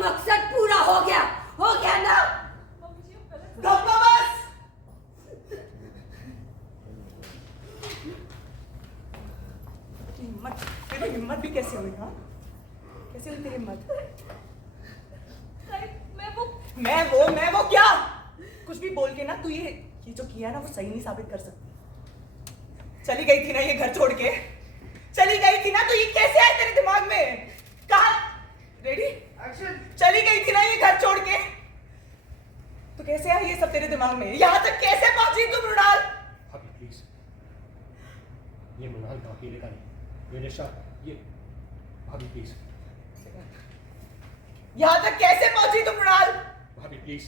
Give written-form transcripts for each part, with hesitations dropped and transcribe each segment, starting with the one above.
मकसद पूरा हो गया ना? धब्बा बस। हिम्मत, तेरी हिम्मत भी कैसे हुई? हाँ, कैसे हुई तेरी हिम्मत? मैं वो क्या? कुछ भी बोल के ना तू ये जो किया ना वो सही नहीं साबित कर सकती। चली गई थी ना ये घर छोड़ के, चली गई थी ना, तो ये कैसे आया तेरे दिमाग में? कहा? Ready action. चली गई थी ना ये घर छोड़ के, तो कैसे आया ये सब तेरे दिमाग में? यहाँ तक कैसे पहुंची तू मृणाल? भाभी प्लीज, ये मृणाल का अकेले का नहीं, ये निशा, ये भाभी प्लीज। यहाँ तक कैसे पहुंची तू मृणाल? भाभी प्लीज,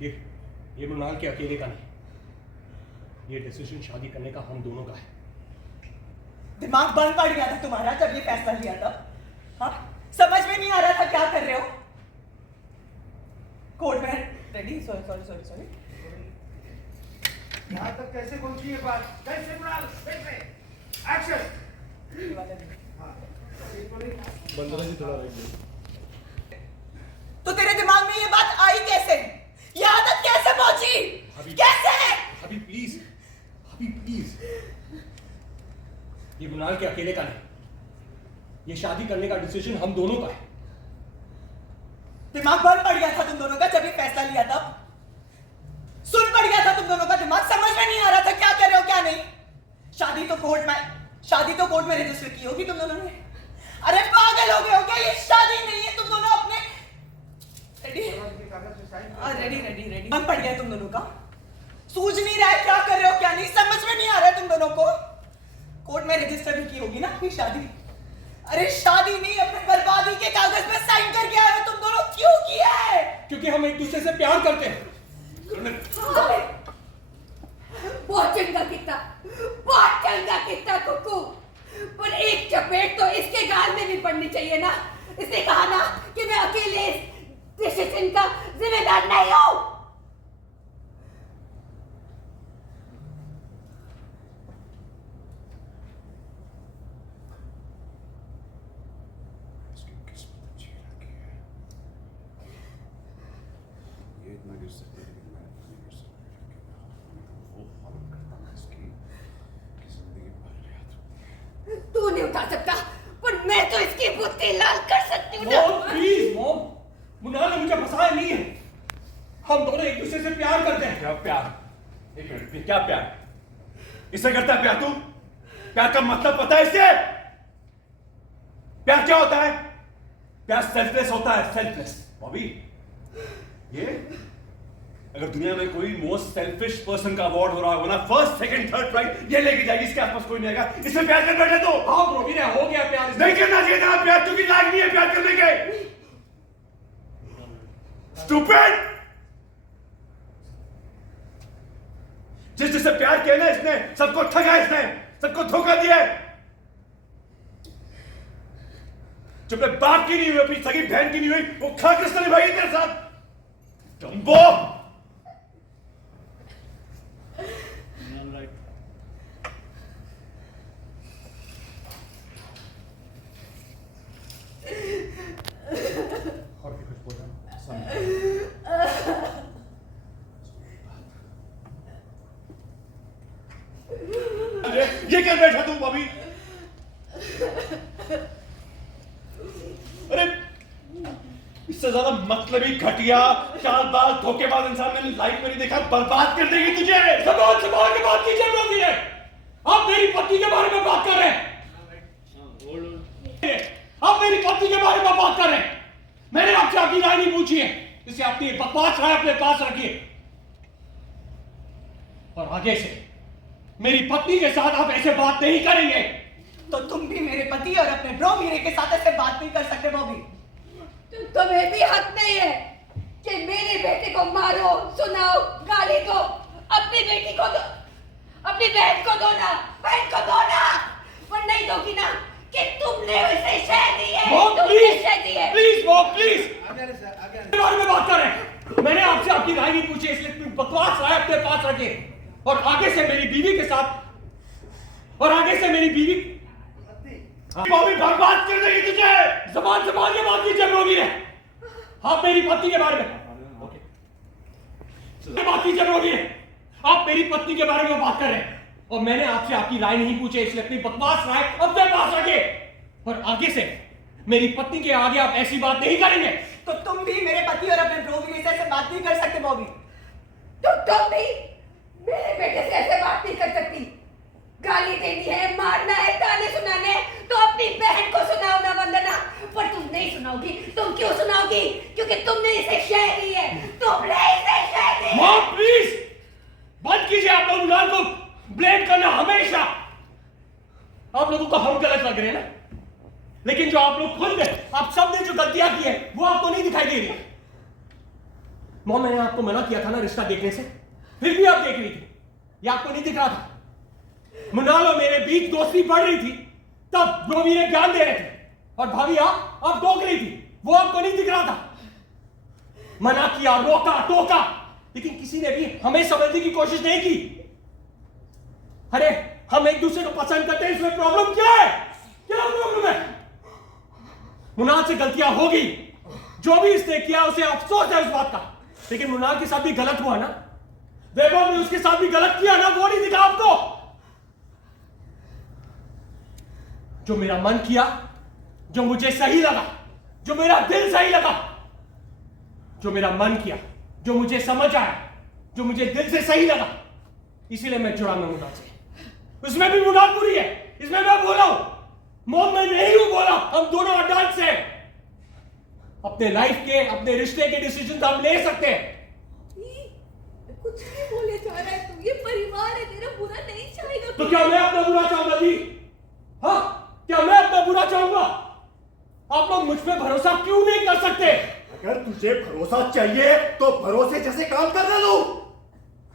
ये मृणाल के अकेले का नहीं, ये डिसीजन शादी करने का हम दोनों का है। दिमाग बंद पड़ गया था तुम्हारा जब ये फैसला लिया था? हाँ, समझ में नहीं आ रहा था क्या कर रहे हो? कोर्ट में रेडी। सॉरी। यहाँ तक कैसे पहुंची ये बात? कैसे मृणाल? एक्शन। बंदरा जी थोड़ा राइट। तो तेरे दिमाग में ये बात आई कैसे? यहाँ तक कैसे पहुंची? कैसे? भाभी प्लीज, ये मृणाल के अकेले का नहीं, ये शादी करने का डिसीजन हम दोनों का है। दिमाग बंद पड़ गया था तुम दोनों का जब ये फैसला लिया था? सुन पड़ गया था तुम दोनों का दिमाग? समझ में नहीं आ रहा था क्या कर रहे हो क्या नहीं? शादी तो कोर्ट में रजिस्टर की होगी तुम दोनों ने। अरे पागल हो गए हो क्या? ये शादी नहीं है, तुम दोनों अपने रेडी। बंद पड़ गया तुम दोनों का? सूझ नहीं रहा है क्या कर रहे हो क्या नहीं? समझ में नहीं आ रहा है तुम दोनों को? कोर्ट में रजिस्टर भी की होगी ना ये शादी? अरे शादी नहीं, अपने बर्बादी के कागज पे साइन करके आए हो तुम दोनों। क्यों किया है? क्योंकि हम एक दूसरे से प्यार करते हैं। बहुत चंगा कितना कुकू, पर एक चपेट तो इसके गाल में भी पड़नी चाहिए ना। इसने कहा ना कि मैं अकेले इस डिसीजन का जिम्मेदार नहीं हूं। तू नहीं उठा सकता, पर मैं तो इसकी बुद्धि लाल कर सकती हूँ ना। प्लीज मॉम, मृणाल ने मुझे फंसाया नहीं है। हम दोनों एक दूसरे से प्यार करते हैं। क्या प्यार? एक मिनट, क्या प्यार? इससे करता है प्यार तू? प्यार का मतलब पता है इसे? प्यार क्या होता है? प्यार सेल्फलेस होता है, सेल्फलेस। बॉबी, ये अगर दुनिया में कोई मोस्ट सेल्फिश पर्सन का अवार्ड हो रहा होगा ना, फर्स्ट सेकंड थर्ड प्राइज ये लेके जाएगी। इसके आसपास कोई नहीं आएगा। इससे प्यार कर बैठे तो हाँ रोबी ने हो गया प्यार। नहीं करना चाहिए था प्यार, क्योंकि लायक नहीं है प्यार करने के। स्टूपिड! जिससे प्यार किया ना इसने, सबको ठगा, इसने सबको धोखा दिया है। जो अपने बाप की नहीं हुई, अपनी सगी बहन की नहीं हुई, वो खा कृष्ण निभाएगी तेरे साथ। डम्बो! और भी कुछ बोला? ये क्या बैठा तुम अभी? अरे इससे ज्यादा मतलबी, घटिया, चालबाज, धोखेबाज इंसान मैंने लाइफ में नहीं देखा। बर्बाद कर देगी तुझे। जबान संभाल के बात कीजिए रोबी ने। आप मेरी पत्नी के बारे में बात कर रहे हैं। आप मेरी पत्नी के बारे में बात कर रहे हैं। मैंने आपसे आपकी राय नहीं पूछी है, इसे अपनी बकवास राय अपने पास रखिए। और आगे से मेरी पत्नी के साथ आप ऐसे बात नहीं करेंगे। तो तुम भी मेरे पति और अपने ब्रो मीरे के साथ ऐसे बात नहीं कर सकते बॉबी। तो तुम्हें भी हक नहीं है कि मेरे बेटे को मारो, सुनाओ, गाली दो, अपनी बेटी को दो, अपनी बहन को दो ना, पर नहीं दोगी ना कि तुमने उसे शह दी है। प्लीज मॉम, प्लीज के बारे में बात कर रहे हैं। मैंने आपसे आपकी राय नहीं पूछी, इसलिए तुम बकवास राय अपने पास रखिए। और आगे से मेरी बीवी के साथ, और आगे से मेरी बीवी बॉबी बर्बाद कर देगी तुझे। जबान संभाल के बात कीजिए रोगी ने। आप मेरी पत्नी के बारे में बात कीजिए रोगी ने। आप मेरी पत्नी के बारे में बात कर रहे हैं और मैंने आपसे आपकी राय नहीं पूछी, इसलिए अपनी बकवास राय अपने पास रखिए और आगे से मेरी पत्नी के आगे आप ऐसी बात नहीं करेंगे। तो तुम भी मेरे पति और अपने ब्रोवी से ऐसे बात नहीं कर सकते बॉबी। तो तुम भी मेरे बेटे से ऐसे बात नहीं कर सकती। गाली देनी है, मारना है, ताने सुनाने तो अपनी बहन को सुनाओ ना वंदना, पर तुम नहीं सुनाओगी। तुम क्यों सुनाओगी? क्योंकि तुमने इसे शह दी है। तुमने इसे शह दी है। मां प्लीज बंद कीजिए आप लोग मुनाल को ब्लेम करना। हमेशा आप लोगों को हम गलत लग रहे हैं ना, लेकिन जो आप लोग खुद में आप सब ने जो गलतियां की है वो आपको नहीं दिखाई दे रही। मॉम मैंने आपको मना किया था ना रिश्ता देखने से, फिर भी आप देख रही थी। ये आपको नहीं दिख रहा था? मुनाल और मेरे बीच दोस्ती बढ़ रही थी तब रोवी ने ज्ञान दे रहे थे और भाभी आप टोक रही थी, वो आपको नहीं दिख रहा था। मना किया, रोका, टोका, लेकिन किसी ने भी हमें समझने की कोशिश नहीं की। अरे हम एक दूसरे को पसंद करते हैं, इसमें प्रॉब्लम क्या है? क्या प्रॉब्लम है? मुनाल से गलतियां होगी, जो भी इसने किया उसे अफसोस है उस बात का, लेकिन मुनाल के साथ भी गलत हुआ ना। वैभव ने उसके साथ भी गलत किया ना, वो नहीं दिखा आपको। जो मेरा मन किया, जो मुझे सही लगा, जो मेरा दिल सही लगा, जो मेरा मन किया, जो मुझे समझ आया, जो मुझे दिल से सही लगा, इसीलिए मैं जुड़ा मैं मुनाल से। उसमें भी मुनाल पूरी है, इसमें मैं बोला हूं। मौत में नहीं हूं बोला, हम दोनों अडल्ट हैं। अपने लाइफ के, अपने रिश्ते के डिसीजन हम ले सकते हैं। कुछ भी बोले जा रहा है तू। ये परिवार है, तेरा बुरा नहीं चाहेगा। तो क्या मैं अपना बुरा चाहूंगा जी? हाँ, क्या मैं अपना बुरा चाहूंगा? आप लोग मुझ पे भरोसा क्यों नहीं कर सकते? अगर तुझे भरोसा चाहिए तो भरोसे जैसे काम करना लो।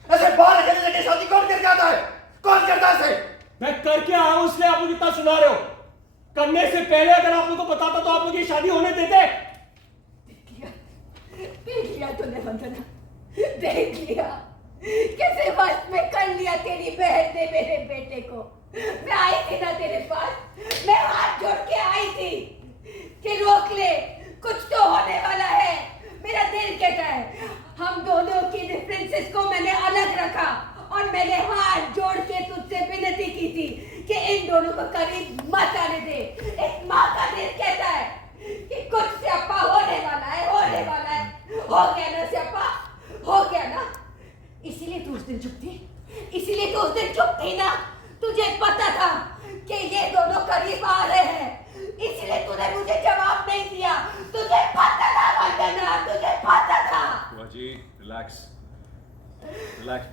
ऐसे बाहर अकेले लगे शादी कौन करके आता है? कौन करता है इसे? मैं करके आया हूं इसलिए आप लोग इतना सुना रहे हो। करने से पहले अगर आप लोगों को बताता तो आप लोग ये शादी होने देते? देख लिया तूने वंदना, देख लिया कैसे बस में कर लिया तेरी बहन ने मेरे बेटे को। मैं आई थी ना तेरे पास, मैं हाथ जोड़ के आई थी कि रोक ले, कुछ तो होने वाला है। मेरा दिल कहता है हम दोनों की डिफरेंसेस को मैंने अलग रखा और मैंने हाथ जोड़ के तुझसे विनती की थी कि इन दोनों को करीब मत आने दे। एक माँ का दिल कहता है कि कुछ स्यापा होने वाला है, होने वाला है। हो गया ना स्यापा, हो गया ना। इसीलिए तू उस दिन चुप थी, इसीलिए तू उस दिन चुप थी ना। तुझे पता था कि ये दोनों करीब आ रहे हैं, इसलिए तूने मुझे जवाब नहीं दिया। तुझे पता था वंदना, तुझे पता था। बुआ जी रिलैक्स, रिलैक्स।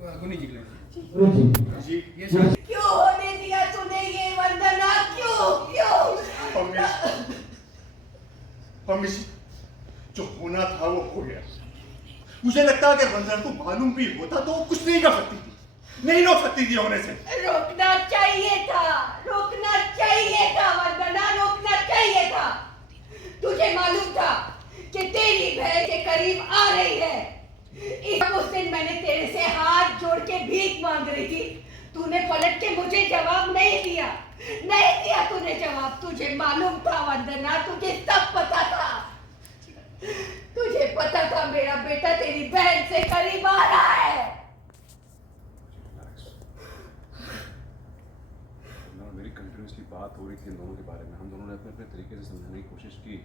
गुनी जी क्यों होने दिया तूने ये वंदना? क्यों क्यों? मम्मी जी, जो होना था वो हो गया। मुझे लगता है अगर वंदना को मालूम भी होता तो वो कुछ नहीं कर सकती थी, नहीं रोक सकती थी होने से। रोकना चाहिए था, रोकना चाहिए था वंदना, रोकना चाहिए था। तुझे मालूम था कि तेरी बहन के करीब आ रही है। उस दिन मैंने तेरे से हाथ जोड़ के भीख मांग रही थी, तूने पलट के मुझे जवाब नहीं दिया, नहीं दिया तूने जवाब। तुझे मालूम था वंदना, तुझे सब पता था, तुझे पता था मेरा बेटा तेरी बहन से करीब आ रहा है। मेरी कंटिन्यूसली बात हो रही थी इन दोनों के बारे में, हम दोनों ने अपने अपने तरीके से समझाने की कोशिश की।